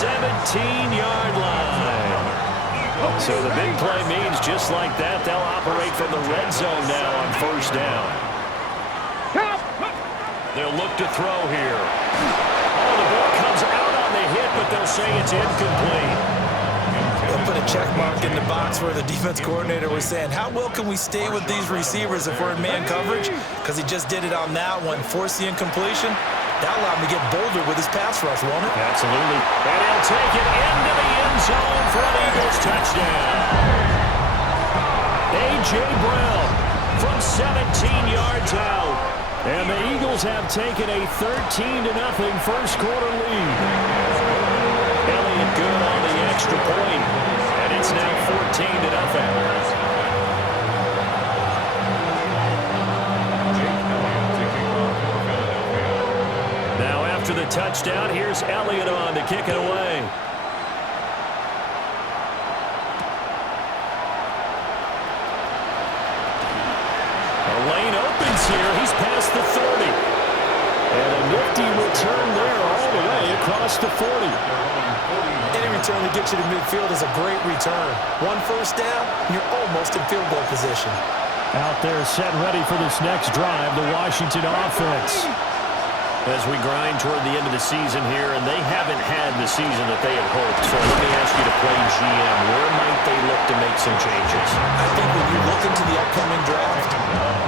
17-yard line. So the big play means just like that, they'll operate from the red zone now on first down. They'll look to throw here. Oh, the ball comes out on the hit, but they'll say it's incomplete. They'll put a check mark in the box where the defense coordinator was saying, how well can we stay with these receivers if we're in man coverage? Because he just did it on that one, forced the incompletion. That allowed him to get bolder with his pass rush, won't it? Absolutely. And he'll take it into the end zone for an Eagles touchdown. A.J. Brown from 17 yards out. And the Eagles have taken a 13-0 first quarter lead. Elliott good on the extra point, and it's now 14-0. Now after the touchdown, here's Elliott on to kick it away. A lane opens here. He's past the 30. And a nifty return there all the way across the 40. Any return to get you to midfield is a great return. One first down, and you're almost in field goal position. Out there set ready for this next drive, the Washington offense. As we grind toward the end of the season here, and they haven't had the season that they had hoped. So let me ask you to play GM. Where might they look to make some changes? I think when you look into the upcoming draft,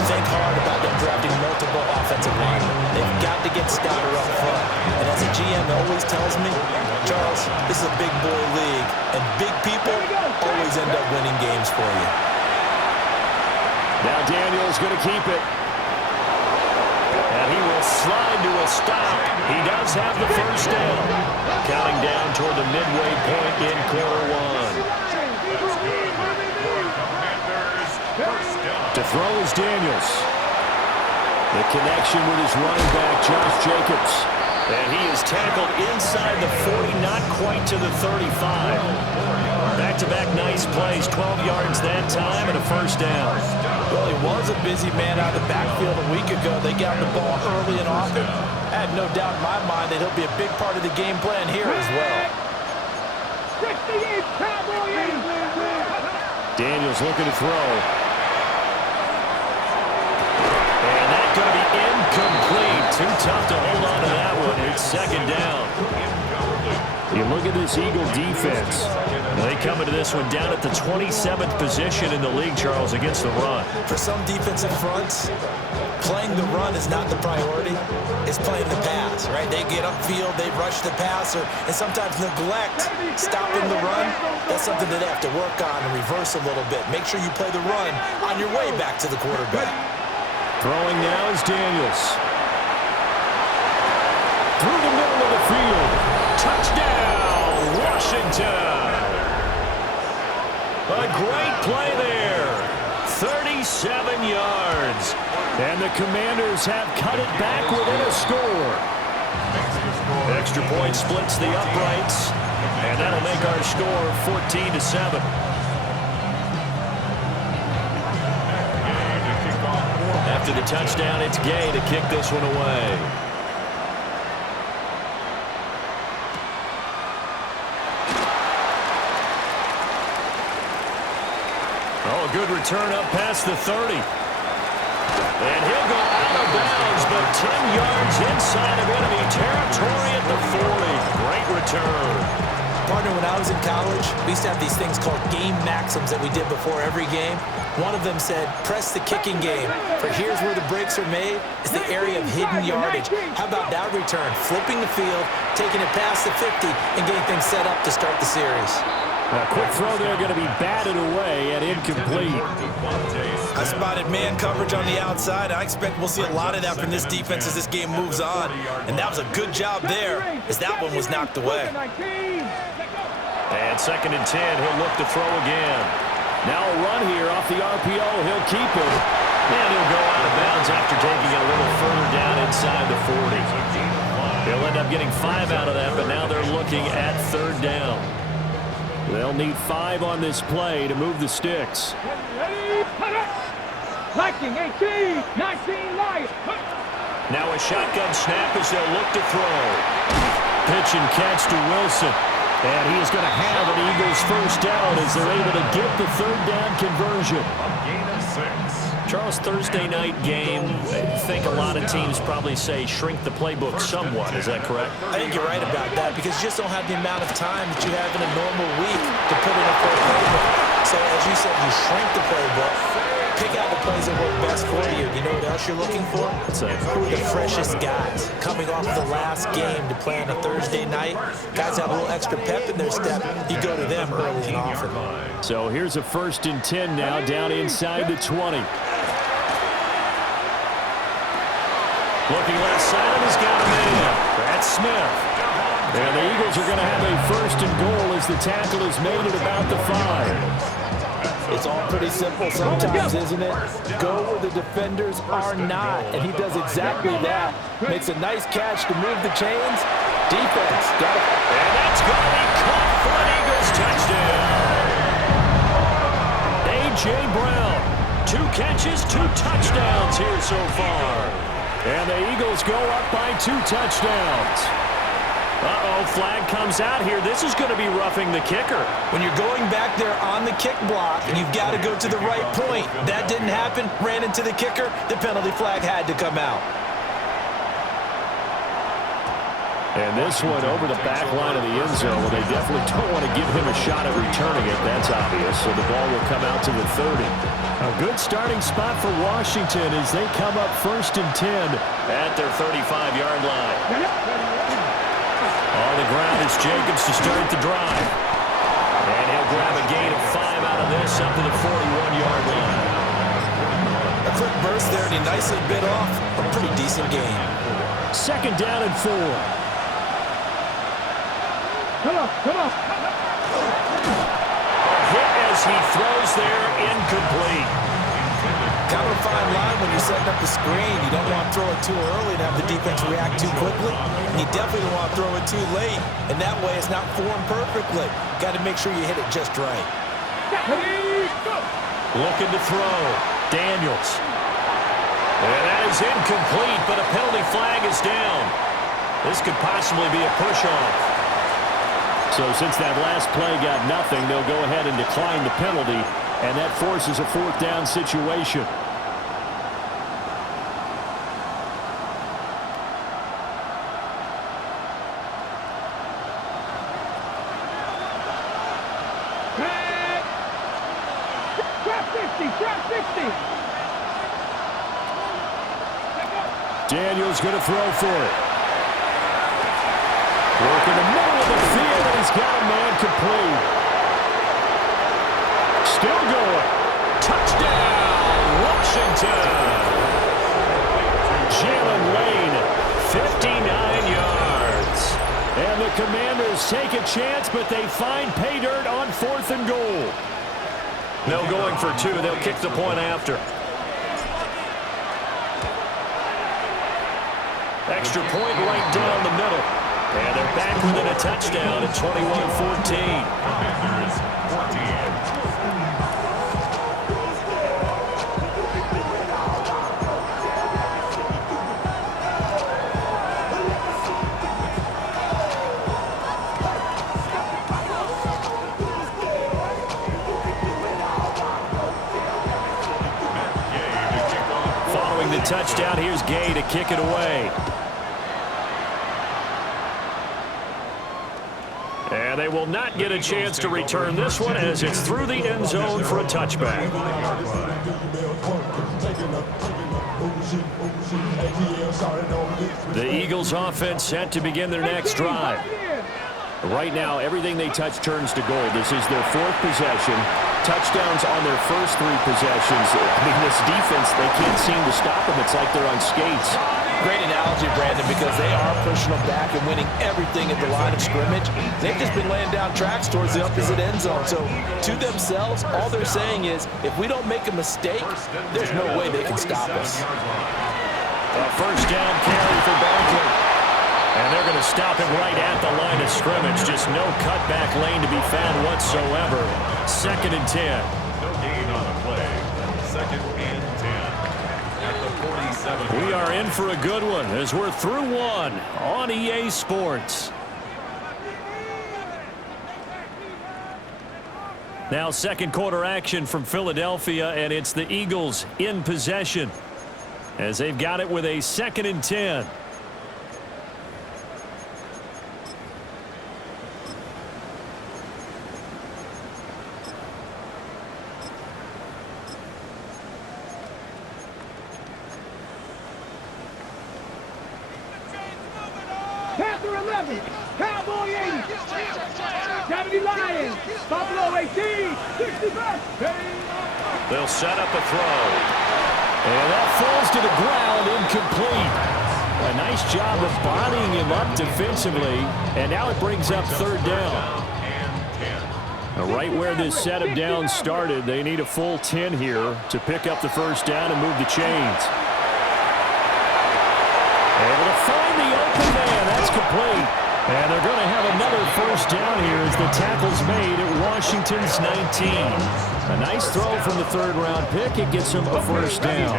think hard about them drafting multiple offensive linemen. They've got to get stouter up front. And as a GM always tells me, Charles, this is a big boy league, and big people always end up winning games for you. Now Daniel's going to keep it. And he will slide to a stop. He does have the first down. Counting down toward the midway point in quarter one. To throw is Daniels. The connection with his running back, Josh Jacobs. And he is tackled inside the 40, not quite to the 35. Back-to-back nice plays, 12 yards that time and a first down. Well, he was a busy man out of the backfield a week ago. They got the ball early and often. I have no doubt in my mind that he'll be a big part of the game plan here as well. Daniels looking to throw. And that's going to be incomplete. Too tough to hold on to that one. It's second down. You look at this Eagle defense. They come into this one down at the 27th position in the league, Charles, against the run. For some defensive fronts, playing the run is not the priority. It's playing the pass, right? They get upfield, they rush the passer, and sometimes neglect stopping the run. That's something that they have to work on and reverse a little bit. Make sure you play the run on your way back to the quarterback. Throwing now is Daniels. Through the middle of the field. Touchdown, Washington. A great play there. 37 yards. And the Commanders have cut it back within a score. Extra point splits the uprights. And that'll make our score 14-7. After the touchdown, it's Gay to kick this one away. Oh, good return up past the 30. And he'll go out of bounds, but 10 yards inside of enemy territory at the 40. Great return. Partner, when I was in college, we used to have these things called game maxims that we did before every game. One of them said, press the kicking game. For here's where the breaks are made, is the area of hidden yardage. How about that return? Flipping the field, taking it past the 50, and getting things set up to start the series. A quick throw there going to be batted away and incomplete. I spotted man coverage on the outside. I expect we'll see a lot of that from this defense as this game moves on. And that was a good job there as that one was knocked away. And 2nd and 10, he'll look to throw again. Now a run here off the RPO. He'll keep it. And he'll go out of bounds after taking it a little further down inside the 40. He'll end up getting 5 out of that, but now they're looking at 3rd down. They'll need 5 on this play to move the sticks. Liking 18, 19, light. Now a shotgun snap as they'll look to throw. Pitch and catch to Wilson. And he is going to have an Eagles first down as they're able to get the third down conversion. A gain of 6. Charles, Thursday night game, I think a lot of teams probably say shrink the playbook somewhat. Is that correct? I think you're right about that because you just don't have the amount of time that you have in a normal week to put in a full playbook. So as you said, you shrink the playbook, pick out the plays that work best for you. You know what else you're looking for? Who are the freshest guys coming off of the last game to play on a Thursday night? Guys have a little extra pep in their step. You go to them early and often. So here's a 1st and 10 now down inside the 20. Looking left side, and he's got him in. That's Smith. And the Eagles are going to have a 1st and goal as the tackle is made at about the 5. It's all pretty simple sometimes, isn't it? Go where the defenders are not, and he does exactly that. Makes a nice catch to move the chains. Defense, got it. And that's going to be caught for an Eagles touchdown. A.J. Brown, 2 catches, 2 touchdowns here so far. And the Eagles go up by 2 touchdowns. Uh-oh, flag comes out here. This is going to be roughing the kicker. When you're going back there on the kick block, you've got to go to the right point. That didn't happen. Ran into the kicker. The penalty flag had to come out. And this one over the back line of the end zone. Well, they definitely don't want to give him a shot at returning it. That's obvious. So the ball will come out to the 30. A good starting spot for Washington as they come up 1st and 10 at their 35-yard line. On the ground is Jacobs to start the drive. And he'll grab a gain of 5 out of this up to the 41-yard line. A quick burst there, and he nicely bit off a pretty decent game. 2nd down and 4. Come on, come on. Hit as he throws there, incomplete. Kind of a fine line when you're setting up the screen. You don't want to throw it too early and have the defense react too quickly. And you definitely don't want to throw it too late. And that way it's not formed perfectly. Got to make sure you hit it just right. Looking to throw. Daniels. And that is incomplete, but a penalty flag is down. This could possibly be a push-off. So since that last play got nothing, they'll go ahead and decline the penalty, and that forces a 4th down situation. Trap 50. Daniels going to throw for it. Working the middle of the field, and he's got a man complete. Still going. Touchdown, Washington. Jalen Lane, 59 yards. And the Commanders take a chance, but they find pay dirt on 4th and goal. No going for 2. They'll kick the point after. Extra point right down the middle. And they're back within a touchdown at 21-14. Following the touchdown, here's Gay to kick it away. And they will not get a chance to return this one as it's through the end zone for a touchback. The Eagles offense set to begin their next drive. Right now, everything they touch turns to gold. This is their 4th possession. Touchdowns on their first 3 possessions. I mean, this defense, they can't seem to stop them. It's like they're on skates. Great analogy, Brandon, because they are pushing them back and winning everything at the line of scrimmage. They've just been laying down tracks towards the opposite end zone. So to themselves, all they're saying is, if we don't make a mistake, there's no way they can stop us. A 1st down carry for Barkley. And they're going to stop him right at the line of scrimmage. Just no cutback lane to be found whatsoever. 2nd and 10. No gain on the play. 2nd and 10. At the 47. We are in for a good one as we're through one on EA Sports. Now second quarter action from Philadelphia, and it's the Eagles in possession as they've got it with a 2nd and 10. Panther 11, Cowboy 80, 70 Lions, Buffalo 18, 65. They'll set up a throw. And that falls to the ground, incomplete. A nice job of bodying him up defensively, and now it brings up 3rd down. Now, right where this set of downs started, they need a full 10 here to pick up the 1st down and move the chains. Able to find the open man. That's complete. And they're going to have another 1st down here as the tackle's made at Washington's 19. A nice throw from the 3rd-round pick. It gets him a 1st down.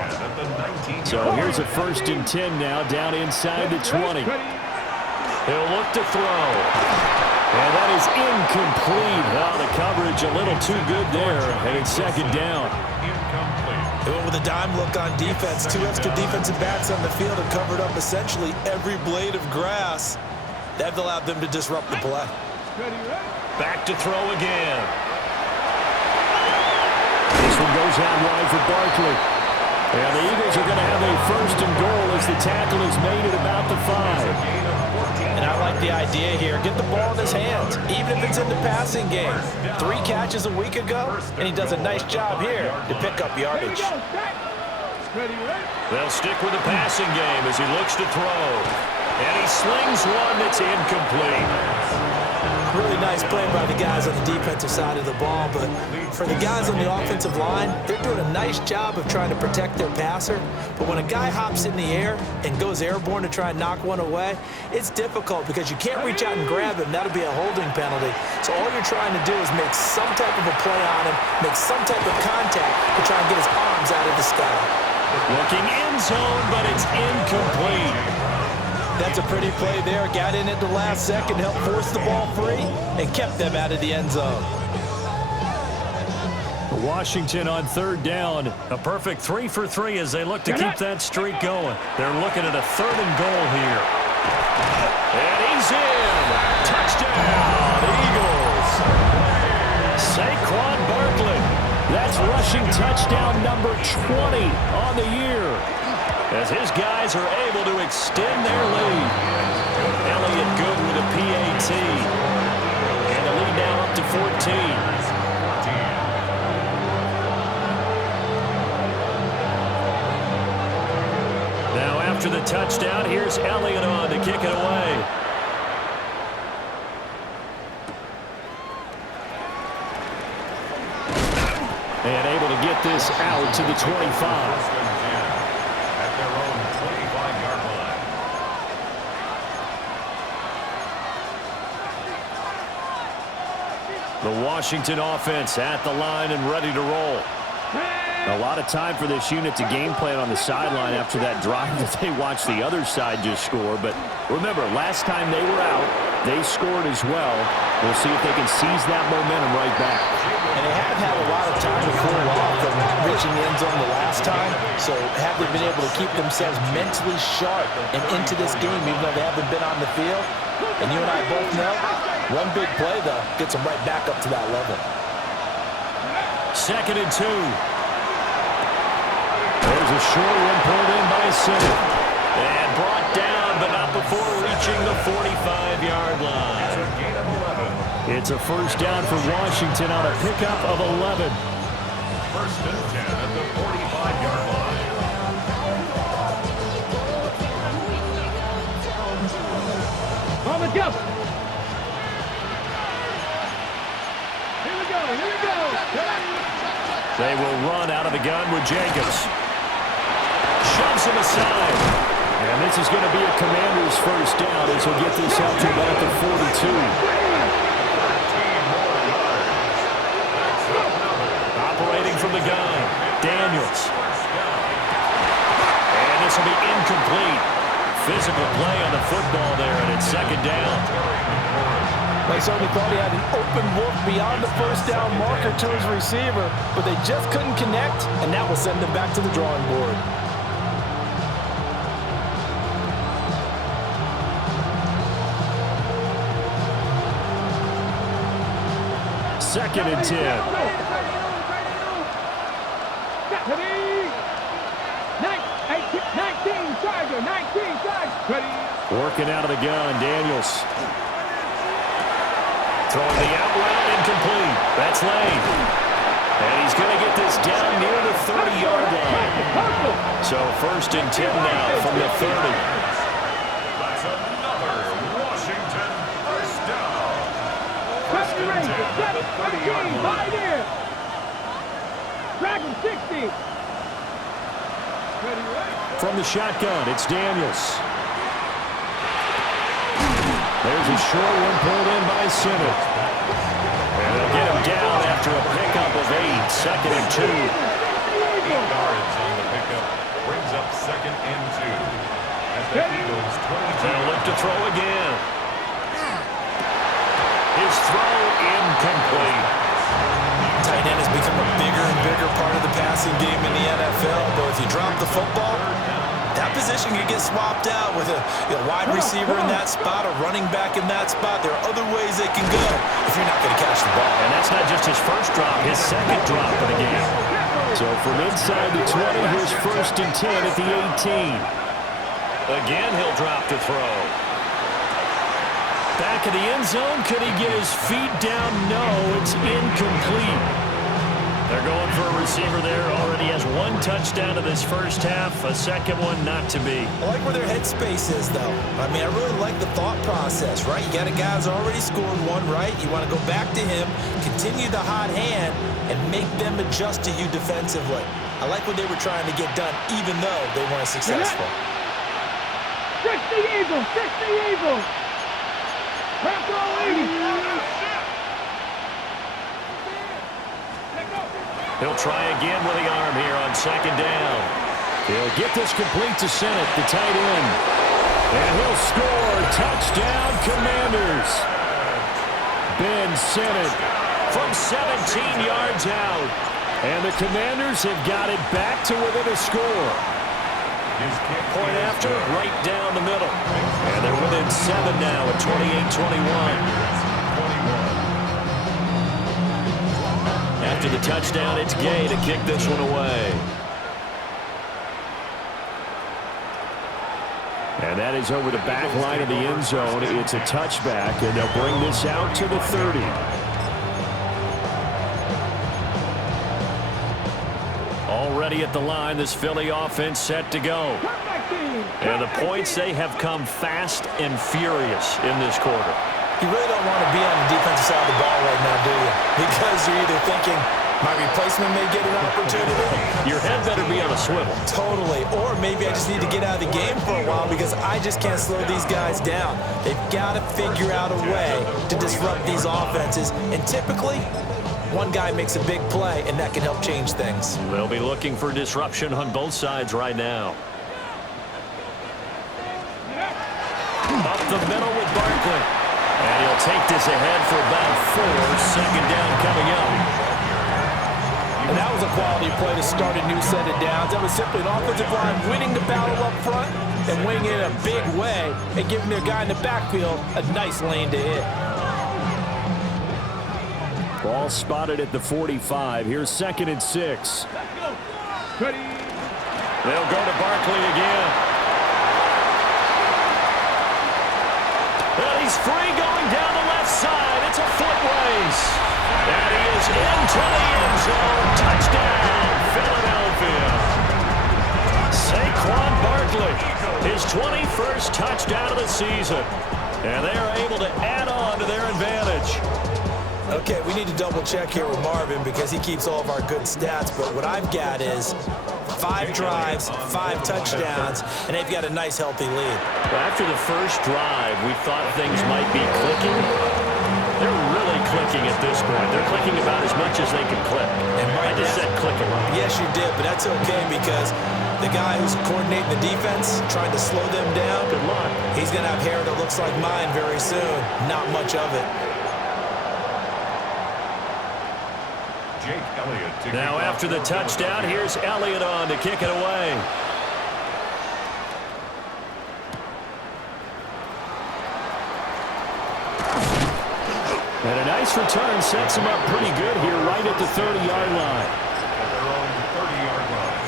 So here's a 1st and 10 now down inside the 20. He'll look to throw. And that is incomplete. Oh, the coverage a little too good there. And it's 2nd down. They went with a dime look on defense. 2 extra defensive backs on the field and covered up essentially every blade of grass. That allowed them to disrupt the play. Back to throw again. This one goes out wide for Barkley. And the Eagles are going to have a 1st and goal as the tackle is made at about the 5. And I like the idea here. Get the ball in his hands, even if it's in the passing game. 3 catches a week ago, and he does a nice job here to pick up yardage. They'll stick with the passing game as he looks to throw. And he slings one that's incomplete. Really nice play by the guys on the defensive side of the ball, but for the guys on the offensive line, they're doing a nice job of trying to protect their passer. But when a guy hops in the air and goes airborne to try and knock one away, it's difficult because you can't reach out and grab him. That'll be a holding penalty. So all you're trying to do is make some type of a play on him, make some type of contact to try and get his arms out of the sky. Looking end zone, but it's incomplete. That's a pretty play there. Got in at the last second, helped force the ball free, and kept them out of the end zone. Washington on 3rd down. A perfect 3 for 3 as they look to keep that streak going. They're looking at a 3rd and goal here. And he's in. Touchdown, Eagles. Saquon Barkley. That's rushing touchdown number 20 on the year, as his guys are able to extend their lead. Elliott good with a PAT. And the lead now up to 14. Now after the touchdown, here's Elliott on to kick it away. And able to get this out to the 25. The Washington offense at the line and ready to roll. A lot of time for this unit to game plan on the sideline after that drive that they watched the other side just score. But remember, last time they were out, they scored as well. We'll see if they can seize that momentum right back. And they haven't had a lot of time to cool off from reaching the end zone the last time. So have they been able to keep themselves mentally sharp and into this game, even though they haven't been on the field? And you and I both know, one big play, though, gets them right back up to that level. 2nd and 2. There's a short one pulled in by center. And brought down, but not before reaching the 45-yard line. It's a 1st down for Washington on a pickup of 11. 1st and 10 at the 45-yard line. Let's go. Here we go. Here we go. They will run out of the gun with Jacobs. Shoves him aside. And this is going to be a Commander's 1st down as he'll get this out to about the 42. Operating from the gun, Daniels. And this will be incomplete. Physical play on the football there, and it's 2nd down. They certainly thought he had an open look beyond the first down marker to his receiver, but they just couldn't connect, and that will send them back to the drawing board. Second and 10. 19 Tiger, 19 Tiger. Working out of the gun, Daniels. Throwing the out route, incomplete. That's Lane. And he's going to get this down near the 30-yard line. So first and 10 now from the 30. That's another Washington first down. First and 10 at the 30-yard line. Right here. Dragon 60. From the shotgun, it's Daniels. There's a short one pulled in by Simmons. And they'll get him down after a pickup of 8. Second and 2. 8 yards on the pickup. Brings up second and 2. At the Eagles' 22. They'll look to throw again. His throw incomplete. Tight end has become a bigger and bigger part of the passing game in the NFL, but if you drop the football, that position can get swapped out with a wide receiver in that spot, a running back in that spot. There are other ways they can go if you're not going to catch the ball. And that's not just his first drop, his second drop of the game. So from inside the 20, here's first and 10 at the 18. Again, he'll drop to throw. Back of the end zone, could he get his feet down? No, it's incomplete. They're going for a receiver there. Already has 1 touchdown in this first half. A second one not to be. I like where their headspace is, though. I mean, I really like the thought process, right? You got a guy who's already scored 1, right? You want to go back to him, continue the hot hand, and make them adjust to you defensively. I like what they were trying to get done, even though they weren't successful. 60 Eagles, 60 Eagles. He'll try again with the arm here on second down. He'll get this complete to Sennett, the tight end. And he'll score. Touchdown, Commanders. Ben Sennett from 17 yards out. And the Commanders have got it back to within a score. Point after, right down the middle. And they're within 7 now at 28-21. After the touchdown, it's Gay to kick this one away. And that is over the back line of the end zone. It's a touchback, and they'll bring this out to the 30. Already at the line, this Philly offense set to go. And the points, they have come fast and furious in this quarter. You really don't want to be on the defensive side of the ball right now, do you? Because you're either thinking, my replacement may get an opportunity. Your head better be on a swivel. Totally. Or maybe I just need to get out of the game for a while because I just can't slow these guys down. They've got to figure out a way to disrupt these offenses. And typically, one guy makes a big play, and that can help change things. They'll be looking for disruption on both sides right now. Up the middle with Barkley. And he'll take this ahead for about 4. Second down coming up. And that was a quality play to start a new set of downs. That was simply an offensive line winning the battle up front and winning it in a big way and giving their guy in the backfield a nice lane to hit. Ball spotted at the 45. Here's second and 6. They'll go to Barkley again. Well, he's free going down the left side. It's a foot race. And he is into the end zone. Touchdown, Philadelphia. Saquon Barkley, his 21st touchdown of the season. And they are able to add on to their advantage. Okay, we need to double check here with Marvin because he keeps all of our good stats. But what I've got is 5 drives, 5 touchdowns, and they've got a nice, healthy lead. Well, after the first drive, we thought things might be clicking. They're really clicking at this point. They're clicking about as much as they can click. And I just said clicking. Yes, you did, but that's okay because the guy who's coordinating the defense, trying to slow them down, Good luck. he's going to have hair that looks like mine very soon. Not much of it. Now after the touchdown, here's Elliott on to kick it away. And a nice return sets him up pretty good here right at the 30-yard line. At their own 30-yard line.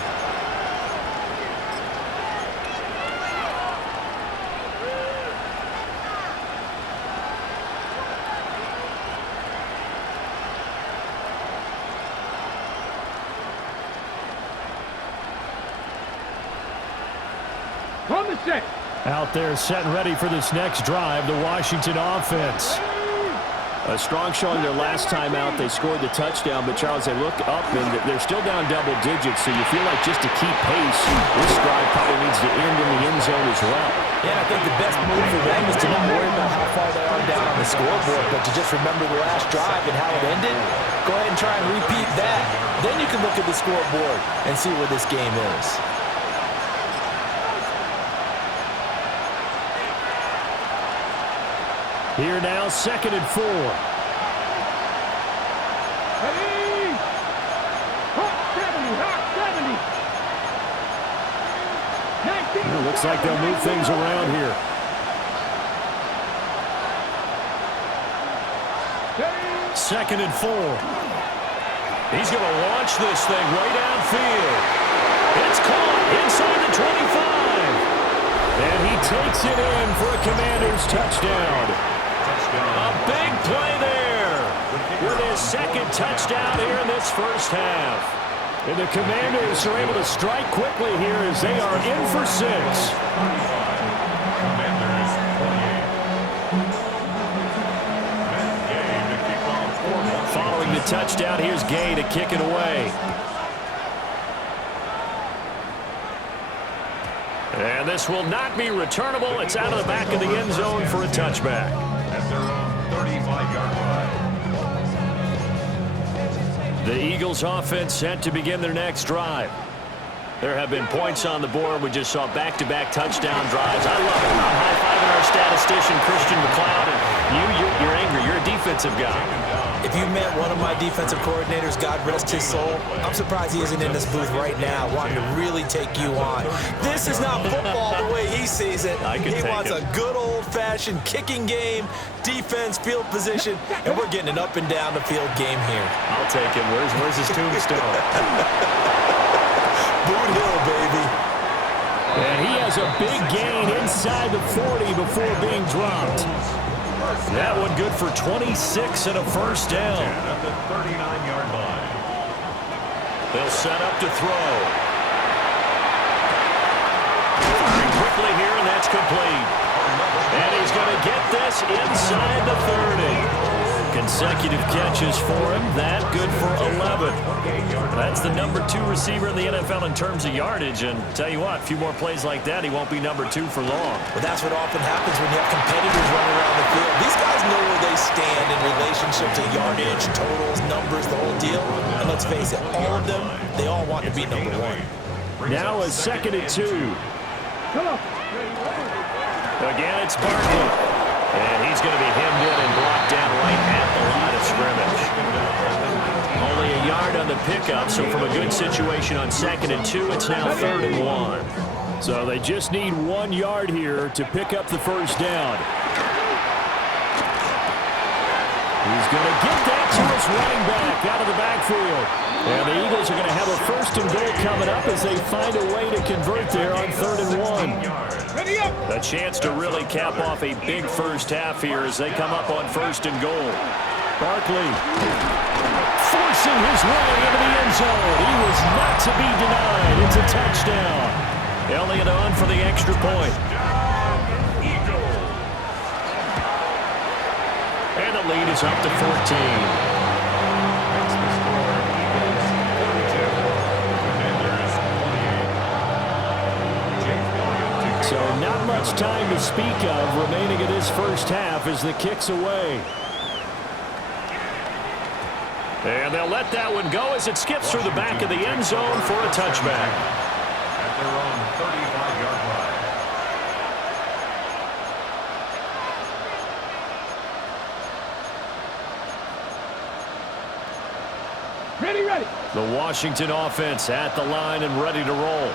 From the set. Out there set and ready for this next drive, the Washington offense. A strong showing their last time out. They scored the touchdown, but Charles, they look up and they're still down double digits, so you feel like just to keep pace, this drive probably needs to end in the end zone as well. Yeah, I think the best move for them is to not worry about how far they are down on the scoreboard, but to just remember the last drive and how it ended. Go ahead and try and repeat that. Then you can look at the scoreboard and see where this game is. Here now, 2nd and 4. Ready. Hot 70. 19. It looks like they'll move things around here. Second and 4. He's going to launch this thing way downfield. It's caught inside the 25. And he takes it in for a Commanders touchdown. A big play there with his second touchdown here in this first half. And the Commanders are able to strike quickly here as they are in for 6. Commanders 28. Following the touchdown, here's Gay to kick it away. And this will not be returnable. It's out of the back of the end zone for a touchback. At their own 35-yard line. The Eagles offense set to begin their next drive. There have been points on the board. We just saw back-to-back touchdown drives. I love it. I'm high-fiving our statistician, Christian McLeod. And you're angry. You're a defensive guy. If you met one of my defensive coordinators, God rest his soul, I'm surprised he isn't in this booth right now wanting to really take you on. This is not football the way he sees it. He wants a good old-fashioned kicking game, defense, field position, and we're getting an up and down the field game here. I'll take him. Where's his tombstone? Boot Hill, baby. And he has a big gain inside the 40 before being dropped. That one good for 26 and a first down. At the 39-yard line. They'll set up to throw. Firing quickly here, and that's complete. And he's going to get this inside the 30. Consecutive catches for him. That good for 11. That's the number 2 receiver in the NFL in terms of yardage. And tell you what, a few more plays like that, he won't be number 2 for long. Well, that's what often happens when you have competitors running around the field. These guys know where they stand in relationship to yardage, totals, numbers, the whole deal. And let's face it, all of them, they all want to be number 1. Now a 2nd and 2. Again, it's Barkley. And he's going to be hemmed in and blocked down right at the line of scrimmage. Only a yard on the pickup, so from a good situation on 2nd and 2, it's now 3rd and 1. So they just need 1 yard here to pick up the first down. He's going to get that to his running back out of the backfield. And the Eagles are going to have a 1st and goal coming up as they find a way to convert there on 3rd and 1. A chance to really cap off a big first half here as they come up on 1st and goal. Barkley forcing his way into the end zone. He was not to be denied. It's a touchdown. Elliott on for the extra point. And the lead is up to 14. So not much time to speak of remaining in this first half as the kick's away. And they'll let that one go as it skips through the back of the end zone for a touchback. At their own 35-yard line. Ready, ready. The Washington offense at the line and ready to roll.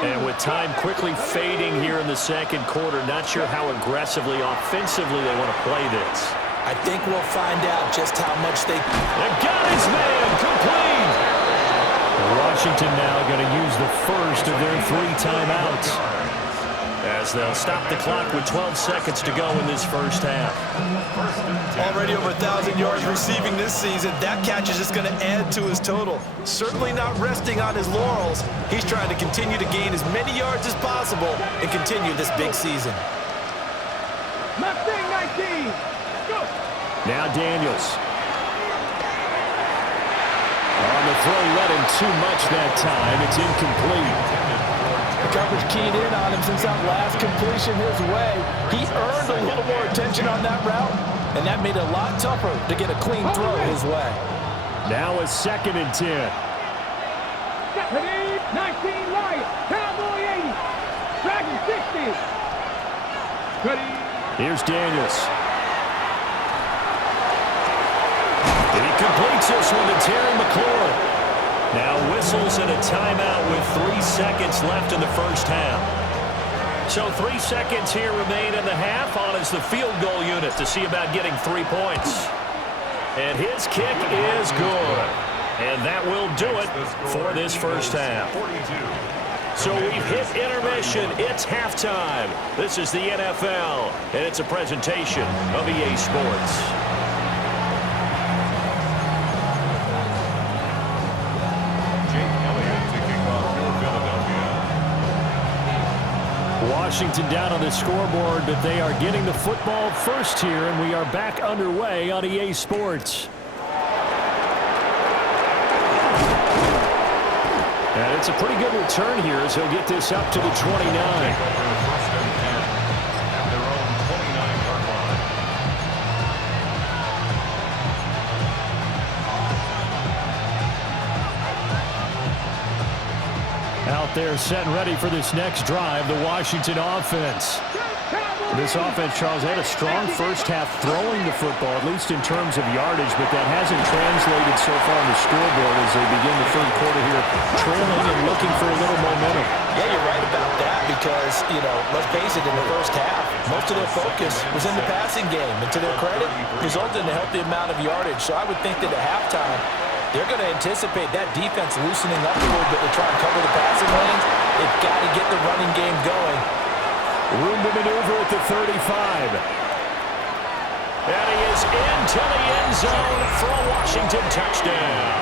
And with time quickly fading here in the second quarter, not sure how aggressively, offensively they want to play this. I think we'll find out just how much they got his man complete. Washington now going to use the first of their 3 timeouts, as they'll stop the clock with 12 seconds to go in this first half. Already over 1,000 yards receiving this season. That catch is just going to add to his total. Certainly not resting on his laurels. He's trying to continue to gain as many yards as possible and continue this big season. Mustang 19. Go. Now Daniels. On the throw, led him too much that time. It's incomplete. The coverage keyed in on him since that last completion his way. He earned a little more attention on that route, and that made it a lot tougher to get a clean throw his way. Now a 2nd and 10. 19 Lions. Cowboy 80. Dragon 60. Ready. Here's Daniels. And he completes this one to Terry McLaurin. Now whistles and a timeout with 3 seconds left in the first half. So 3 seconds here remain in the half. On is the field goal unit to see about getting 3 points. And his kick is good. And that will do it for this first half. So we've hit intermission. It's halftime. This is the NFL, and it's a presentation of EA Sports. Washington down on the scoreboard, but they are getting the football first here, and we are back underway on EA Sports. And it's a pretty good return here as he'll get this up to the 29. Out there set and ready for this next drive, the Washington offense. This offense, Charles, had a strong first half throwing the football, at least in terms of yardage, but that hasn't translated so far on the scoreboard as they begin the third quarter here, trailing and looking for a little momentum. Yeah, you're right about that because, let's face it, in the first half, most of their focus was in the passing game, and to their credit, resulted in a healthy amount of yardage. So I would think that at halftime, they're going to anticipate that defense loosening up a little bit to try and cover the passing lanes. They've got to get the running game going. Room to maneuver at the 35. And he is into the end zone for a Washington touchdown.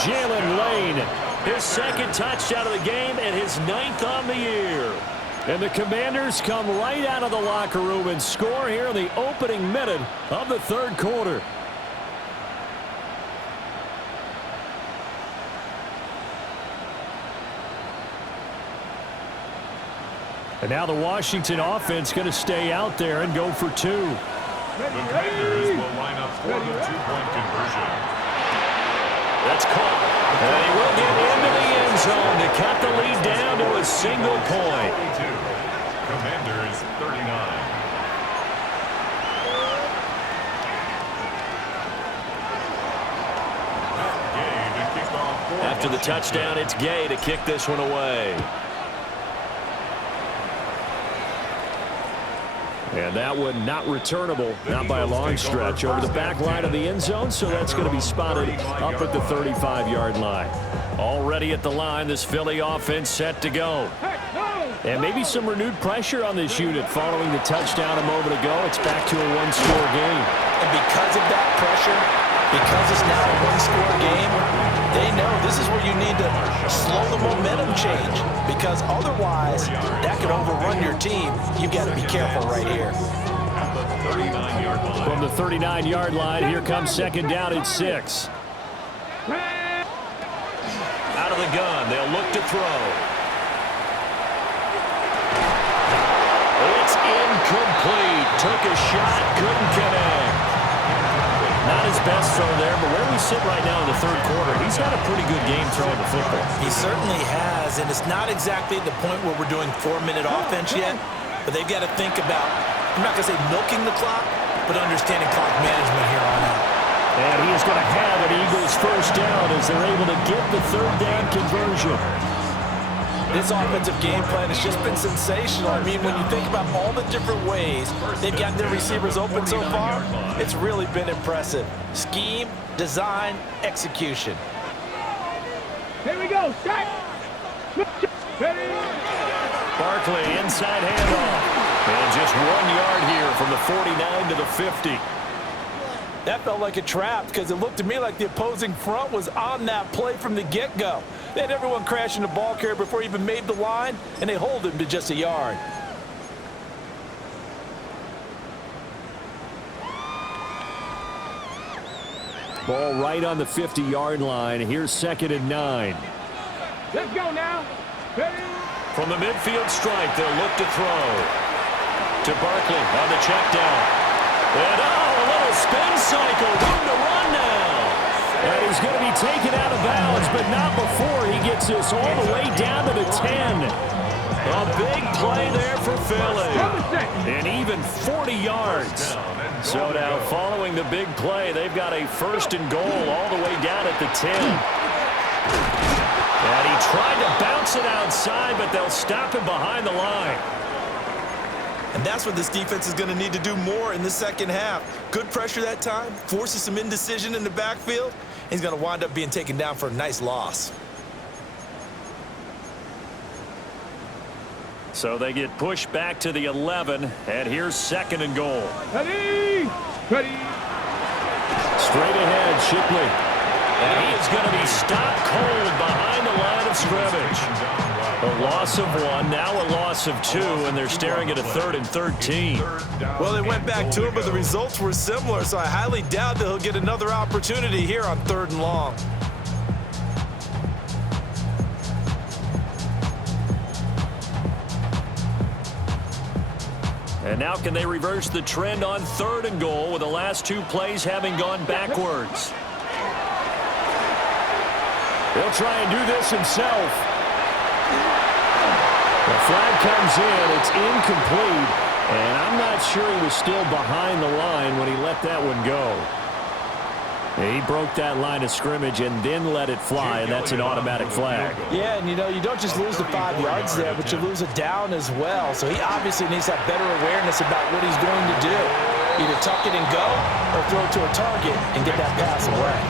Jalen Lane, his 2nd touchdown of the game and his 9th on the year. And the Commanders come right out of the locker room and score here in the opening minute of the third quarter. And now the Washington offense going to stay out there and go for 2. The Commanders will line up for the 2-point conversion. That's caught. And he will get into the end zone to cut the lead down to a single point. Commanders 39. After the touchdown, it's Gay to kick this one away. And that one not returnable, not by a long stretch, over the back line of the end zone, so that's going to be spotted up at the 35-yard line. Already at the line, this Philly offense set to go. And maybe some renewed pressure on this unit following the touchdown a moment ago. It's back to a one-score game. And because of that pressure, because it's now a one-score game, they know this is where you need to slow the momentum change, because otherwise that could overrun your team. You've got to be careful right here. From the 39-yard line, here comes 2nd down at 6. Out of the gun, they'll look to throw. It's incomplete. Took a shot, couldn't connect. Not his best throw there, but where we sit right now in the third quarter, he's had a pretty good game throwing the football. He certainly has, and it's not exactly the point where we're doing 4-minute offense yet, but they've got to think about, I'm not going to say milking the clock, but understanding clock management here on out. And he is going to have an Eagles first down as they're able to get the third down conversion. This offensive game plan has just been sensational. I mean, when you think about all the different ways they've got their receivers open so far, it's really been impressive. Scheme, design, execution. Here we go. Set. Ready. Barkley inside handoff. And just 1 yard here from the 49 to the 50. That felt like a trap because it looked to me like the opposing front was on that play from the get-go. They had everyone crashing the ball carrier before he even made the line, and they hold him to just a yard. Ball right on the 50-yard line. Here's 2nd and 9. Let's go now. Ready. From the midfield stripe, they'll look to throw. To Barkley on the check down. And a little spin cycle. Room to run now. And he's going to be taken out of bounds, but not before he gets this all the way down to the 10. A big play there for Philly. And even 40 yards. So now following the big play, they've got a 1st and goal all the way down at the 10. And he tried to bounce it outside, but they'll stop him behind the line. And that's what this defense is going to need to do more in the second half. Good pressure that time, forces some indecision in the backfield. He's going to wind up being taken down for a nice loss. So they get pushed back to the 11, and here's 2nd and goal. Ready. Ready. Straight ahead, Shipley. And he is going to be stopped cold behind the line of scrimmage. A loss of 1, now a loss of 2, and they're staring at a 3rd and 13. Well, they went back to him, but the results were similar, so I highly doubt that he'll get another opportunity here on 3rd and long. And now can they reverse the trend on 3rd and goal with the last 2 plays having gone backwards? He'll try and do this himself. The flag comes in. It's incomplete. And I'm not sure he was still behind the line when he let that one go. He broke that line of scrimmage and then let it fly, and that's an automatic flag. Yeah, and you know, you don't just lose the 5 yards there, but you lose a down as well. So he obviously needs to have better awareness about what he's going to do. Either tuck it and go or throw it to a target and get that pass away.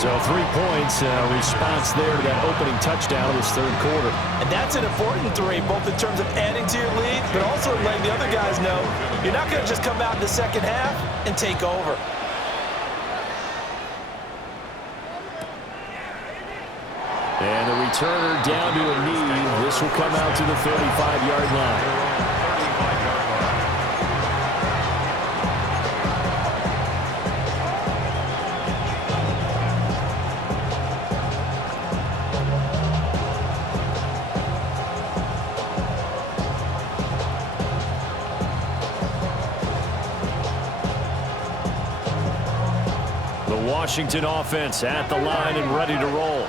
So 3 points, response there to that opening touchdown of this 3rd quarter. And that's an important 3, both in terms of adding to your lead, but also letting the other guys know you're not going to just come out in the second half and take over. And the returner down to a knee. This will come out to the 35-yard line. The Washington offense at the line and ready to roll.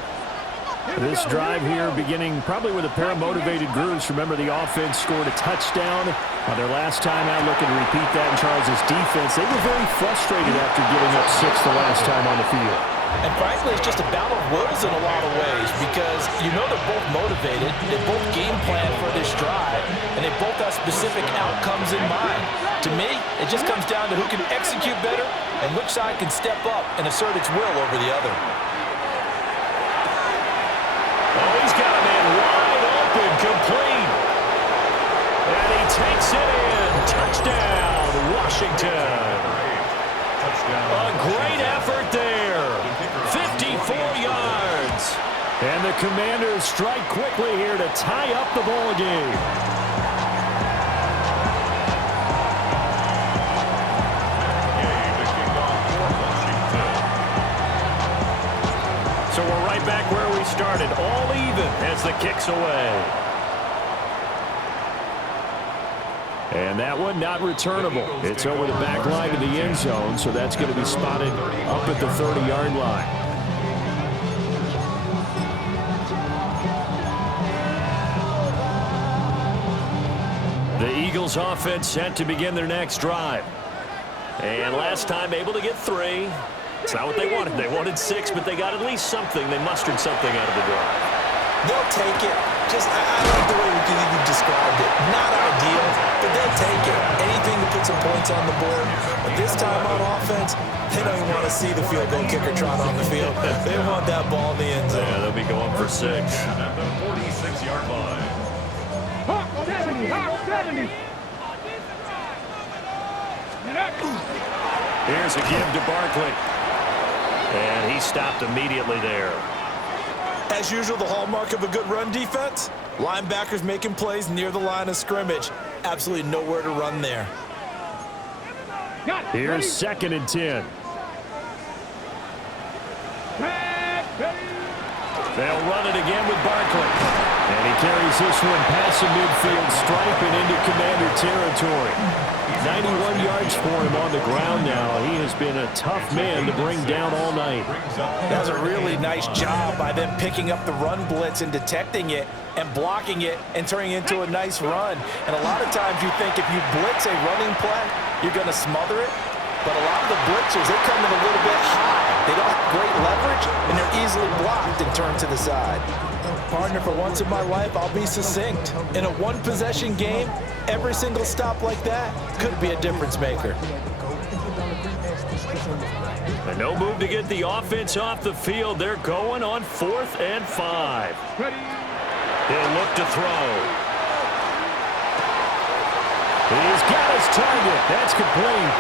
This drive here beginning probably with a pair of motivated groups. Remember, the offense scored a touchdown their last time out, looking to repeat that in Charles' defense. They were very frustrated after giving up 6 the last time on the field. And frankly, it's just a battle of wills in a lot of ways because you know they're both motivated, they both game plan for this drive, and they both have specific outcomes in mind. To me, it just comes down to who can execute better and which side can step up and assert its will over the other. Oh, he's got a man wide open, complete. And he takes it in. Touchdown, Washington. A great effort there. 54 yards. And the Commanders strike quickly here to tie up the ball game. So we're right back where we started, all even as the kick's away. And that one not returnable. It's over the back line to the end zone, so that's going to be spotted up at the 30-yard line. The Eagles offense set to begin their next drive. And last time able to get 3. It's not what they wanted. They wanted 6, but they got at least something. They mustered something out of the drive. They'll take it. Just, I like the way you described it. Not ideal, but they'll take it. Anything to put some points on the board. But this time on offense, they don't even want to see the field goal kicker trot on the field. They want that ball in the end zone. Yeah, they'll be going for 6. At the 46-yard line. Hawk 70, Hawk 70. Here's a give to Barkley. And he stopped immediately there. As usual, the hallmark of a good run defense, linebackers making plays near the line of scrimmage. Absolutely nowhere to run there. Here's 2nd and 10. They'll run it again with Barkley. And he carries this one past the midfield stripe and into Commander territory. 91 yards for him on the ground now. He has been a tough man to bring down all night. That was a really nice job by them picking up the run blitz and detecting it and blocking it and turning it into a nice run. And a lot of times you think if you blitz a running play, you're going to smother it. But a lot of the blitzers, they come in a little bit high. They don't have great leverage, and they're easily blocked and turned to the side. Partner, for once in my life, I'll be succinct. In a one-possession game, every single stop like that could be a difference maker. And no move to get the offense off the field. They're going on 4th and 5. He'll look to throw. He's got his target. That's complete.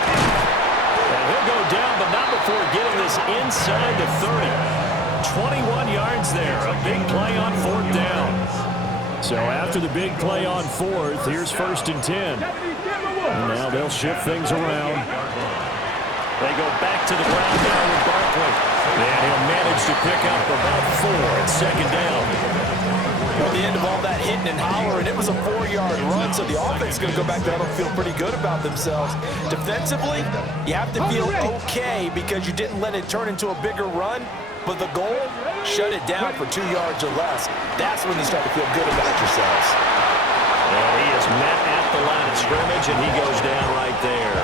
And he'll go down, but not before getting this inside the 30. 21 yards there. A big play on 4th down. So after the big play on 4th, here's 1st and 10. And now they'll shift things around. They go back to the ground now with Barkley. And he'll manage to pick up about 4 at 2nd down. At the end of all that hitting and hollering, it was a 4-yard run, so the offense is going to go back there and feel pretty good about themselves. Defensively, you have to feel okay because you didn't let it turn into a bigger run, but the goal, shut it down for 2 yards or less. That's when you start to feel good about yourselves. And he is met at the line of scrimmage, and he goes down right there.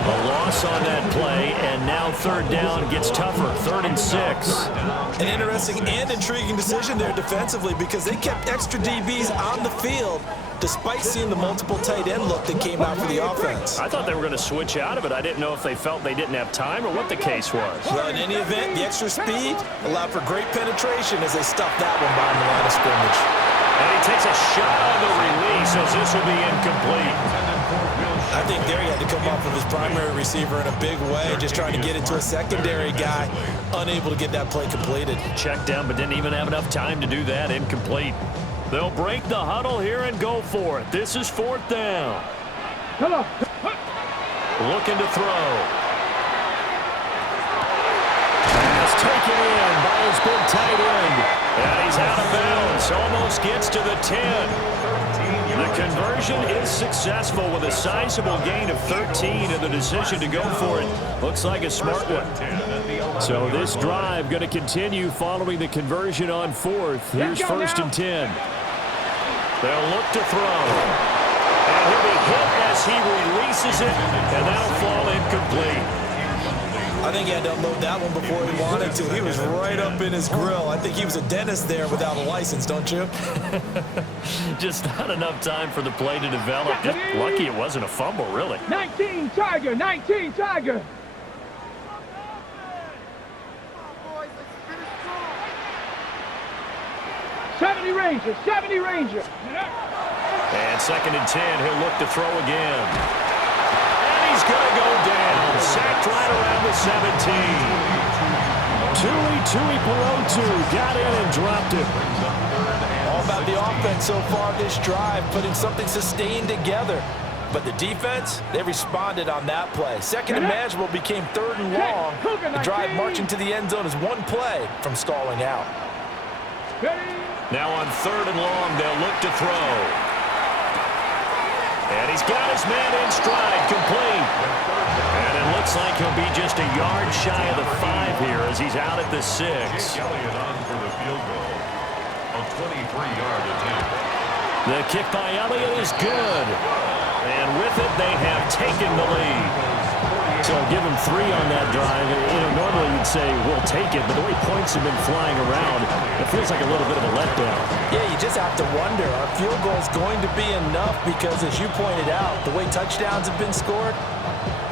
A loss on that play, and now 3rd down gets tougher. 3rd and 6. An interesting and intriguing decision there defensively because they kept extra DBs on the field despite seeing the multiple tight end look that came out for the offense. I thought they were going to switch out of it. I didn't know if they felt they didn't have time or what the case was. Well, in any event, the extra speed allowed for great penetration as they stuffed that one behind the line of scrimmage. And he takes a shot on the release as this will be incomplete. I think there he had to come off of his primary receiver in a big way, just trying to get it to a secondary guy, unable to get that play completed. Checked down, but didn't even have enough time to do that. Incomplete. They'll break the huddle here and go for it. This is 4th down. Looking to throw. Pass taken in by his big tight end. And he's out of bounds. Almost gets to the 10. The conversion is successful with a sizable gain of 13, and the decision to go for it looks like a smart one. So this drive going to continue following the conversion on 4th. Here's 1st and 10. They'll look to throw. And he'll be hit as he releases it, and that'll fall incomplete. I think he had to unload that one before he wanted to. He was right up in his grill. I think he was a dentist there without a license, don't you? Just not enough time for the play to develop. Just lucky it wasn't a fumble, really. 19 Tiger, 19 Tiger. '70 Ranger, 70 Ranger. And 2nd and 10, he'll look to throw again. And he's going to go down. Sacked right around the 17. Tui Perotu got in and dropped it. All about the offense so far this drive, putting something sustained together. But the defense, they responded on that play. 2nd and manageable became 3rd and long. The drive marching to the end zone is one play from stalling out. Now on 3rd and long, they'll look to throw. And he's got his man in stride, complete. And it looks like he'll be just a yard shy of the 5 here as he's out at the 6. Elliott on for the field goal. A 23-yard attempt. The kick by Elliott is good. And with it, they have taken the lead. So give him 3 on that drive. Normally you'd say, we'll take it, but the way points have been flying around, it feels like a little bit of a letdown. Yeah, you just have to wonder, are field goals going to be enough? Because as you pointed out, the way touchdowns have been scored,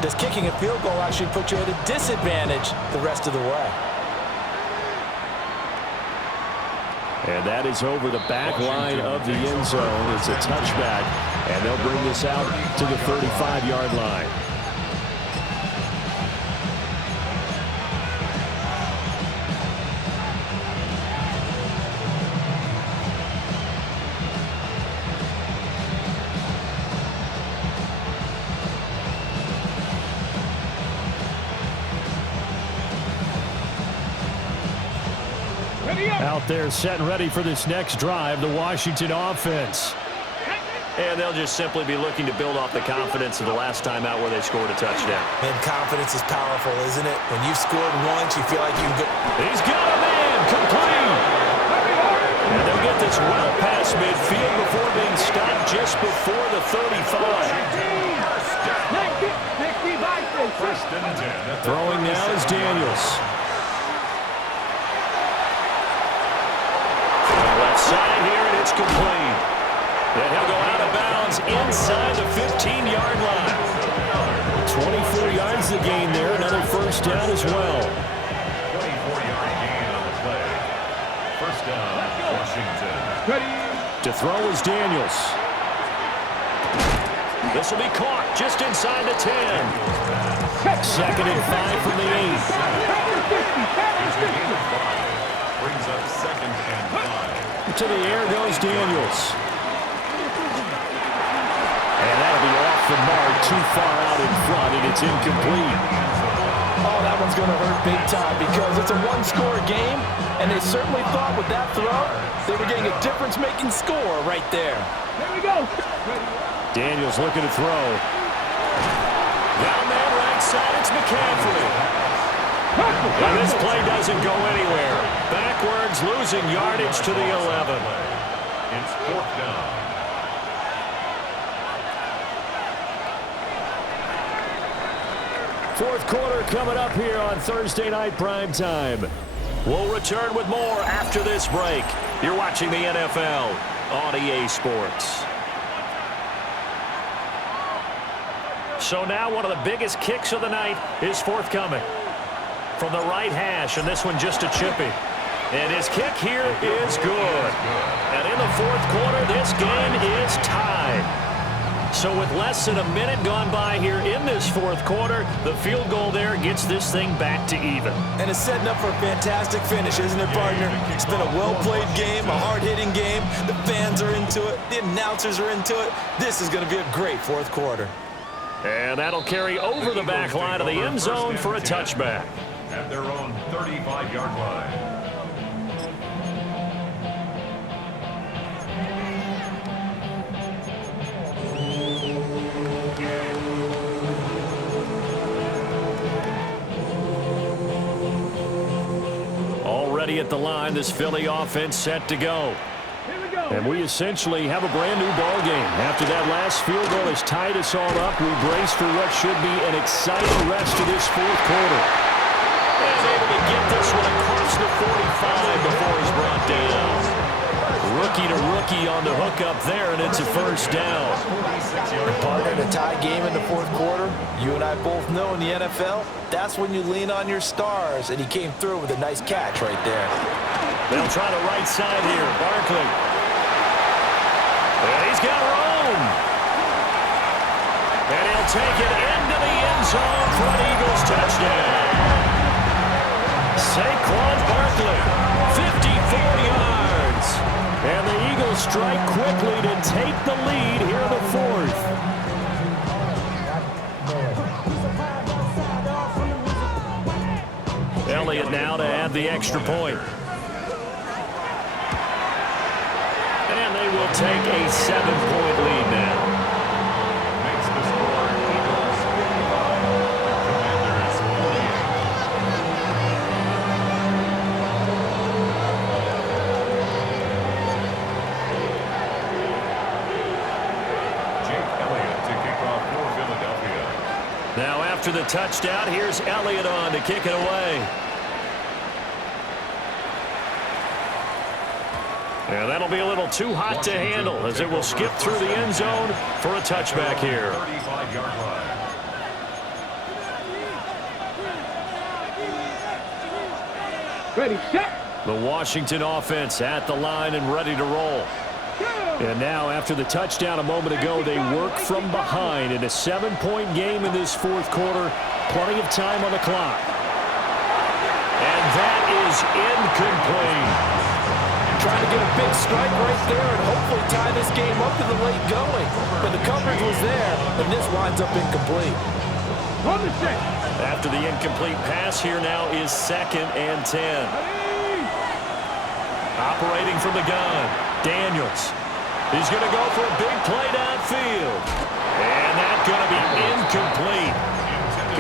does kicking a field goal actually put you at a disadvantage the rest of the way? And that is over the back line of the end zone. It's a touchback, and they'll bring this out to the 35-yard line. Out there set and ready for this next drive, the Washington offense. And they'll just simply be looking to build off the confidence of the last time out where they scored a touchdown. And confidence is powerful, isn't it? When you've scored once, you feel like you can go. He's got a man, complete. And they'll get this well past midfield before being stopped just before the 35. Throwing now is Daniels. Left side here, and it's complete. Then he'll go out of bounds inside the 15-yard line. 24 yards to gain there. Another first down as well. 24-yard gain on the play. First down, Washington. To throw is Daniels. This will be caught just inside the 10. Second and 5 from the 8. Brings up second and 5. To the air goes Daniels. And that'll be off the mark, too far out in front, and it's incomplete. Oh, that one's going to hurt big time because it's a one-score game, and they certainly thought with that throw they were getting a difference-making score right there. Here we go. Daniels looking to throw. Down there right side, it's McCaffrey. And this play doesn't go anywhere. Backwards, losing yardage to the 11. It's fourth down. Fourth quarter coming up here on Thursday Night Prime Time. We'll return with more after this break. You're watching the NFL on EA Sports. So now one of the biggest kicks of the night is forthcoming. From the right hash, and this one just a chippy. And his kick here is good. And in the fourth quarter, this game is tied. So with less than a minute gone by here in this fourth quarter, the field goal there gets this thing back to even. And it's setting up for a fantastic finish, isn't it, partner? It's been a well-played game, a hard-hitting game. The fans are into it. The announcers are into it. This is going to be a great fourth quarter. And that'll carry over the back line of the end zone for a touchback. At their own 35-yard line. Already at the line, this Philly offense set to go. And we essentially have a brand new ball game. After that last field goal has tied us all up, we brace for what should be an exciting rest of this fourth quarter. And able to get this one across the 45 before he's brought down. Rookie to rookie on the hookup there, and it's a first down. And partner, in a tie game in the fourth quarter, you and I both know in the NFL, that's when you lean on your stars, and he came through with a nice catch right there. They'll try the right side here. Barkley. And he's got room. And he'll take it into the end zone for an Eagles touchdown. Saquon Barkley, 54 yards. And the Eagles strike quickly to take the lead here in the fourth. Elliott now to add the extra point. And they will take a 7-point lead now. Makes the score Eagles 45, Commanders 48. Jake Elliott to kick off for Philadelphia. Now after the touchdown, here's Elliott on to kick it away. And that'll be a little too hot to handle as it will skip through the end zone for a touchback here. 35-yard line. Ready, set. The Washington offense at the line and ready to roll. And now after the touchdown a moment ago, they work from behind in a 7-point game in this fourth quarter. Plenty of time on the clock. And that is incomplete. Trying to get a big strike right there and hopefully tie this game up in the late going. But the coverage was there, and this winds up incomplete. On the set. After the incomplete pass, here now is 2nd and 10. Operating from the gun, Daniels. He's going to go for a big play downfield. And that's going to be incomplete.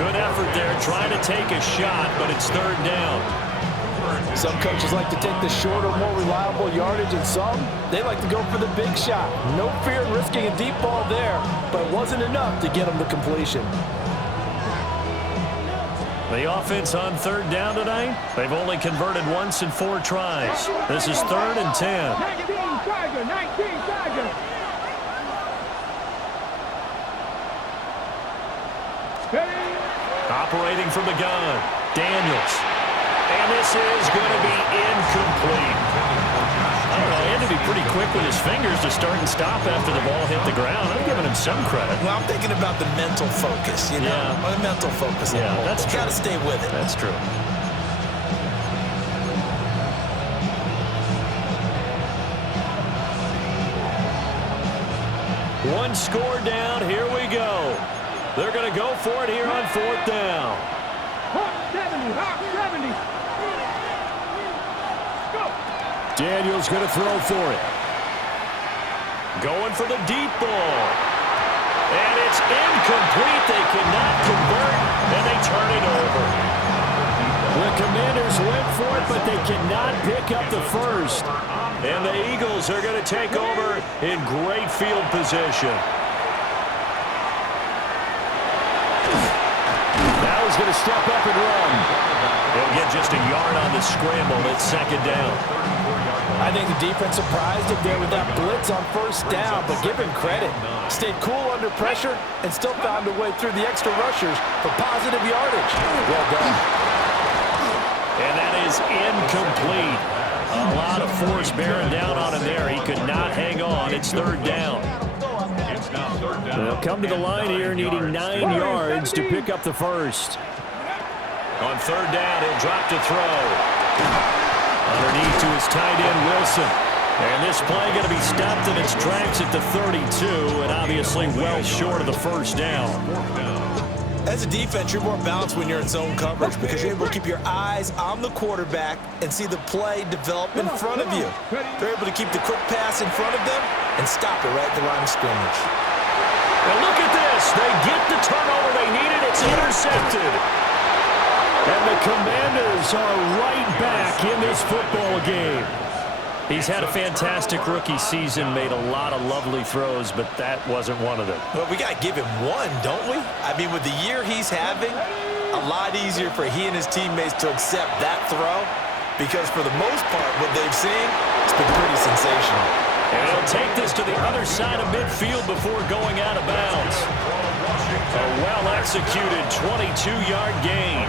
Good effort there trying to take a shot, but it's 3rd down. Some coaches like to take the shorter, more reliable yardage, and some, they like to go for the big shot. No fear in risking a deep ball there, but it wasn't enough to get them the completion. The offense on 3rd down tonight, they've only converted once in 4 tries. This is 3rd and 10. 19 Tiger, 19 Tiger. Ready. Operating from the gun, Daniels. And this is going to be incomplete. I don't know, he had to be pretty quick with his fingers to start and stop after the ball hit the ground. I'm giving him some credit. Well, I'm thinking about the mental focus, you know? Yeah. The mental focus. Yeah, that's true. Got to stay with it. That's true. One score down. Here we go. They're going to go for it here on 4th down. Hawk 70, Hawk 70. Go. Daniels going to throw for it. Going for the deep ball. And it's incomplete. They cannot convert, and they turn it over. The Commanders went for it, but they cannot pick up the first. And the Eagles are going to take over in great field position. Now he's going to step up and run. He'll get just a yard on the scramble. It's 2nd down. I think the defense surprised him there with that blitz on 1st down, but give him credit. Stayed cool under pressure and still found a way through the extra rushers for positive yardage. Well done. And that is incomplete. A lot of force bearing down on him there. He could not hang on. It's 3rd down. They'll come to the line here needing 9 yards to pick up the first. On 3rd down, he'll drop to throw. Underneath to his tight end, Wilson. And this play going to be stopped in its tracks at the 32, and obviously well short of the 1st down. As a defense, you're more balanced when you're in zone coverage because you're able to keep your eyes on the quarterback and see the play develop in front of you. They're able to keep the quick pass in front of them and stop it right at the line of scrimmage. And look at this. They get the turnover they needed. It's intercepted. And the Commanders are right back in this football game. He's had a fantastic rookie season, made a lot of lovely throws, but that wasn't one of them. Well, we got to give him one, don't we? I mean, with the year he's having, a lot easier for he and his teammates to accept that throw because for the most part, what they've seen, it's been pretty sensational. And he'll take this to the other side of midfield before going out of bounds. A well-executed 22-yard gain.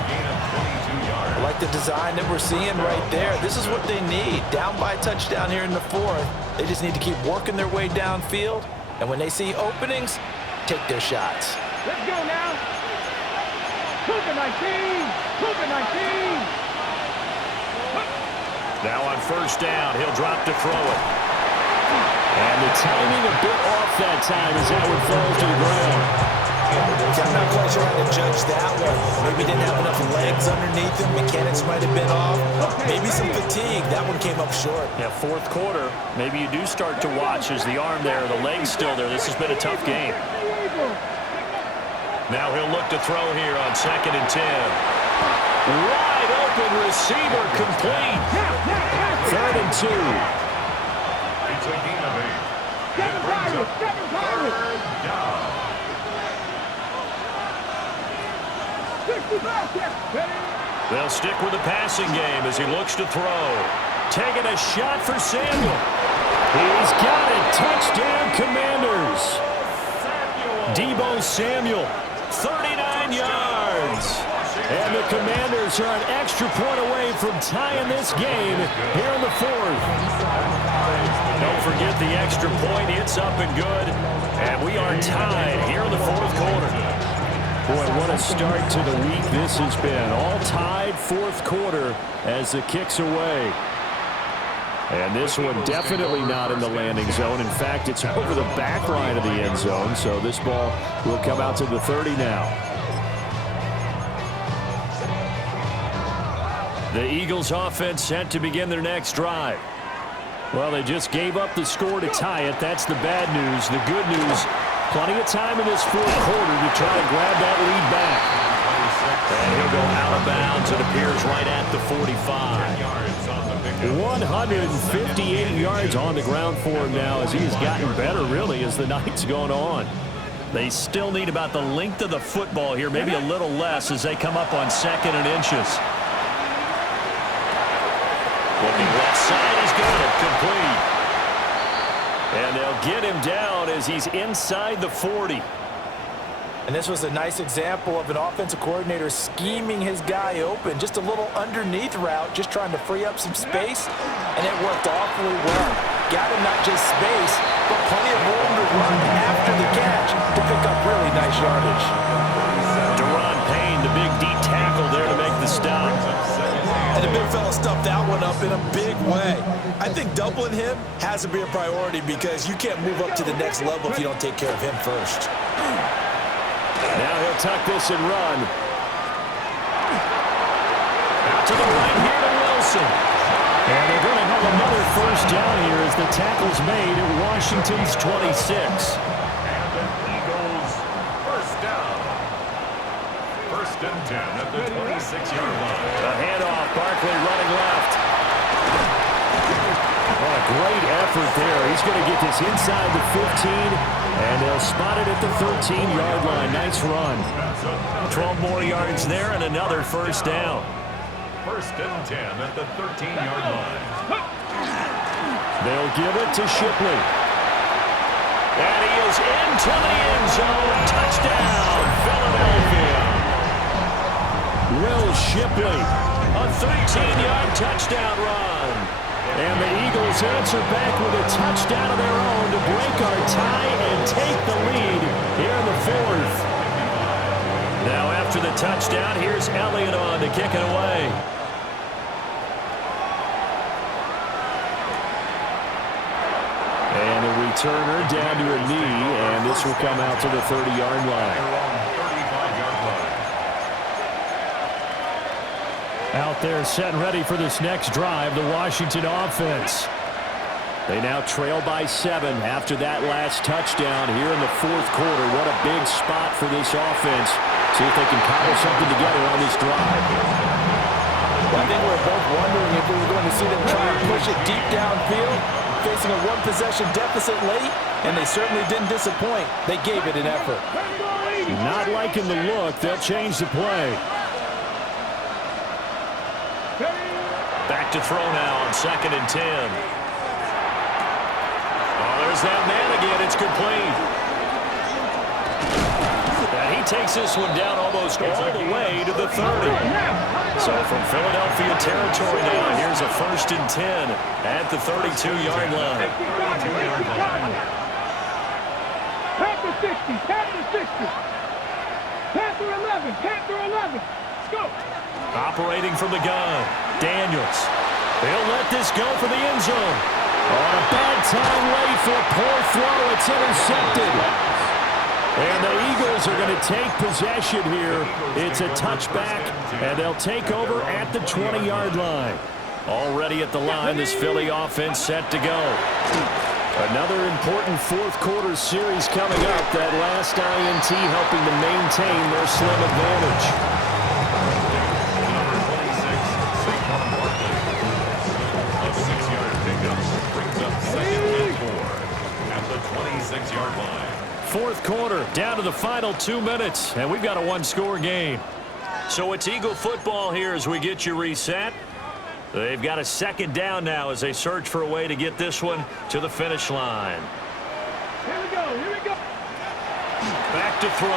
I like the design that we're seeing right there. This is what they need. Down by a touchdown here in the 4th. They just need to keep working their way downfield. And when they see openings, take their shots. Let's go now. Cougar 19. Cougar 19. Now on 1st down, he'll drop to throw it. And the timing a bit off that time as that one falls to the ground. I'm not quite sure how to judge that one. Maybe didn't have enough legs underneath him. Mechanics might have been off. Maybe some fatigue. That one came up short. Yeah, 4th quarter, maybe you do start to watch as the arm there, the leg's still there. This has been a tough game. Now he'll look to throw here on 2nd and 10. Wide open receiver complete. 3rd and 2. It's a gain of 8. It brings up 3rd down. 65 check. Ready? They'll stick with the passing game as he looks to throw. Taking a shot for Samuel. He's got it. Touchdown, Commanders. Deebo Samuel, 39 yards. And the Commanders are an extra point away from tying this game here in the fourth. Don't forget the extra point. It's up and good. And we are tied here in the fourth quarter. Boy, what a start to the week this has been. All tied fourth quarter as the kick's away. And this one definitely not in the landing zone. In fact, it's over the back line of the end zone. So this ball will come out to the 30 now. The Eagles offense set to begin their next drive. Well, they just gave up the score to tie it. That's the bad news. The good news, plenty of time in this fourth quarter to try to grab that lead back. And he'll go out of bounds. It appears right at the 45. 158 yards on the ground for him now as he's gotten better, really, as the night's gone on. They still need about the length of the football here, maybe a little less as they come up on 2nd and inches. Looking left side, he's got it complete. And they'll get him down as he's inside the 40. And this was a nice example of an offensive coordinator scheming his guy open. Just a little underneath route, just trying to free up some space, and it worked awfully well. Got him not just space, but plenty of room to run after the catch to pick up really nice yardage. Deron Payne, the big D tackle there to make the stop. And the big fella stuffed that one up in a big way. I think doubling him has to be a priority because you can't move up to the next level if you don't take care of him first. Now he'll tuck this and run. Out to the right here to Wilson. And they're going to have another first down here as the tackle's made at Washington's 26. And the Eagles first down. 1st and 10 at the 26-yard line. A handoff, Barkley running left. What a great effort there. He's going to get this inside the 15, and they'll spot it at the 13-yard line. Nice run. 12 more yards there and another first down. 1st and 10 at the 13-yard line. They'll give it to Shipley. And he is into the end zone. Touchdown, Philadelphia. Will Shipley, a 13-yard touchdown run. And the Eagles answer back with a touchdown of their own to break our tie and take the lead here in the fourth. Now after the touchdown, here's Elliott on to kick it away. And the returner down to a knee, and this will come out to the 30-yard line. Out there set and ready for this next drive, the Washington offense. They now trail by 7 after that last touchdown here in the fourth quarter. What a big spot for this offense. See if they can cobble something together on this drive. Well, I think we're both wondering if we were going to see them try and push it deep downfield, facing a one-possession deficit late, and they certainly didn't disappoint. They gave it an effort. Not liking the look. They'll change the play. Back to throw now on 2nd and 10. Oh, there's that man again. It's complete. And he takes this one down almost all the way to the 30. So from Philadelphia territory now, here's a 1st and 10 at the 32-yard line. Panther 60, Panther 60. Panther 11, Panther 11. Let's go. Operating from the gun, Daniels. They'll let this go for the end zone. On a bad time late for a poor throw. It's intercepted. And the Eagles are going to take possession here. It's a touchback, and they'll take over at the 20-yard line. Already at the line, this Philly offense set to go. Another important fourth quarter series coming up. That last INT helping to maintain their slim advantage. Line. Fourth quarter, down to the final 2 minutes, and we've got a one-score game. So it's Eagle football here as we get you reset. They've got a second down now as they search for a way to get this one to the finish line. Here we go, here we go. Back to throw.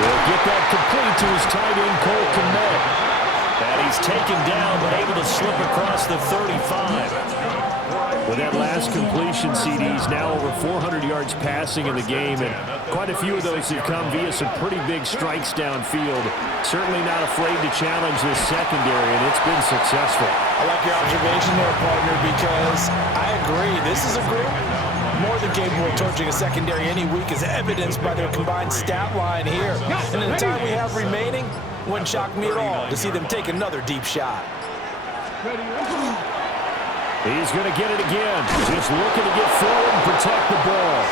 He'll get that complete to his tight end, Cole Kmet. And he's taken down, but able to slip across the 35. With that last completion, CD's now over 400 yards passing in the game, and quite a few of those have come via some pretty big strikes downfield. Certainly not afraid to challenge this secondary, and it's been successful. I like your observation there, partner, because I agree. This is a group more than capable of torching a secondary any week, as evidenced by their combined stat line here. And in the time we have remaining, wouldn't shock me at all to see them take another deep shot. He's going to get it again. Just looking to get forward and protect the ball.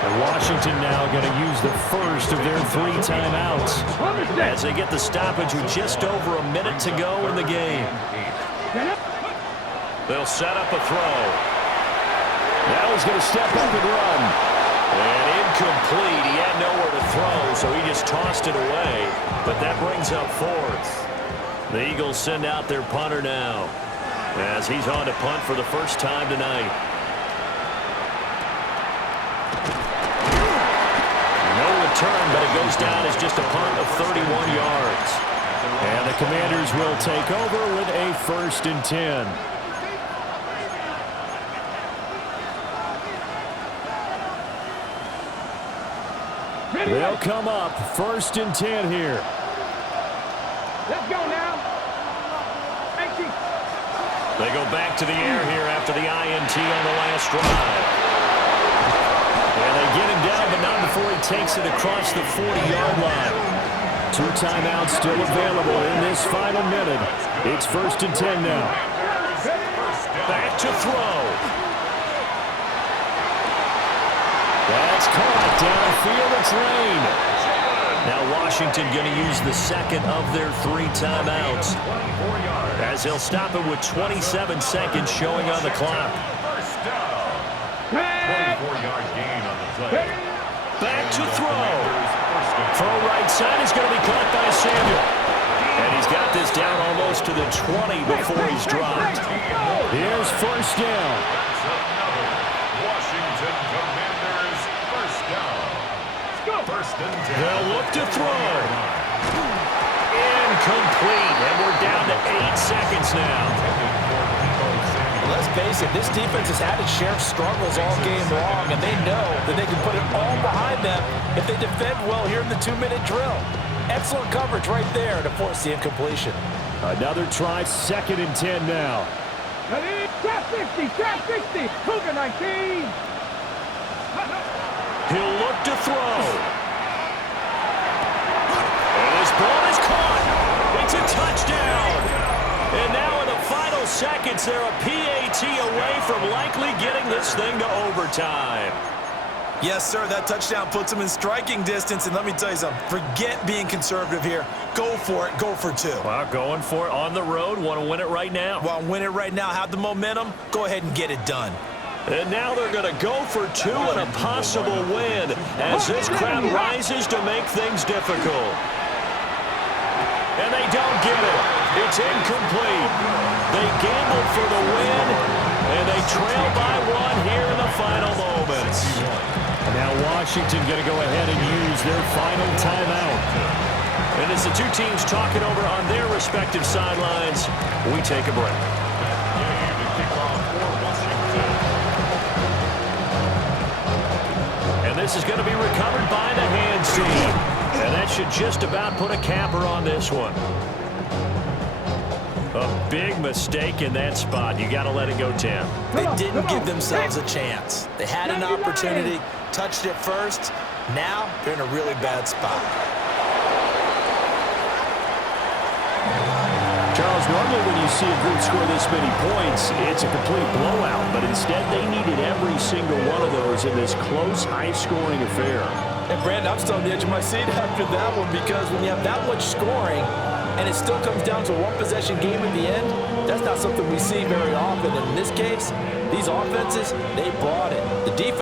And Washington now going to use the first of their 3 timeouts as they get the stoppage with just over a minute to go in the game. They'll set up a throw. Now he's going to step up and run. And incomplete. He had nowhere to throw, so he just tossed it away. But that brings up 4th. The Eagles send out their punter now, as he's on to punt for the first time tonight. No return, but it goes down as just a punt of 31 yards. And the Commanders will take over with a 1st and 10. They'll come up 1st and 10 here. Let's go now. They go back to the air here after the INT on the last drive. And they get him down, but not before he takes it across the 40-yard line. 2 timeouts still available in this final minute. It's 1st and 10 now. Back to throw. That's caught downfield. It's Lane. Now Washington going to use the second of their 3 timeouts, as he'll stop it with 27 seconds showing on the clock. Back to throw. Throw right side is going to be caught by Samuel. And he's got this down almost to the 20 before he's dropped. Here's 1st down. Washington Commanders first down. 1st and 10. They'll look to throw. Incomplete, and we're down to 8 seconds now. Let's face it, this defense has had its share of struggles all game long, and they know that they can put it all behind them if they defend well here in the 2-minute drill. Excellent coverage right there to force the incompletion. Another try, 2nd and 10 now. Trap 60, trap 60, Cougar 19. He'll look to throw. And his ball is caught. It's a touchdown. And now in the final seconds, they're a PAT away from likely getting this thing to overtime. Yes, sir, that touchdown puts them in striking distance. And let me tell you something, forget being conservative here. Go for it, go for 2. Well, going for it on the road. Want to win it right now. Well, win it right now, have the momentum, go ahead and get it done. And now they're going to go for 2 and a possible win as this crowd rises to make things difficult. And they don't get it. It's incomplete. They gambled for the win, and they trail by 1 here in the final moments. And now Washington going to go ahead and use their final timeout. And as the 2 teams talking over on their respective sidelines, we take a break. This is going to be recovered by the hands team. And that should just about put a capper on this one. A big mistake in that spot. You got to let it go 10. They didn't give themselves a chance. They had an opportunity, touched it first. Now they're in a really bad spot. Charles, normally when you see a group score this many points, it's a complete blowout. But instead, they needed every single one of those in this close, high-scoring affair. And, Brandon, I'm still on the edge of my seat after that one, because when you have that much scoring and it still comes down to a one-possession game at the end, that's not something we see very often. And in this case, these offenses, they brought it. The defense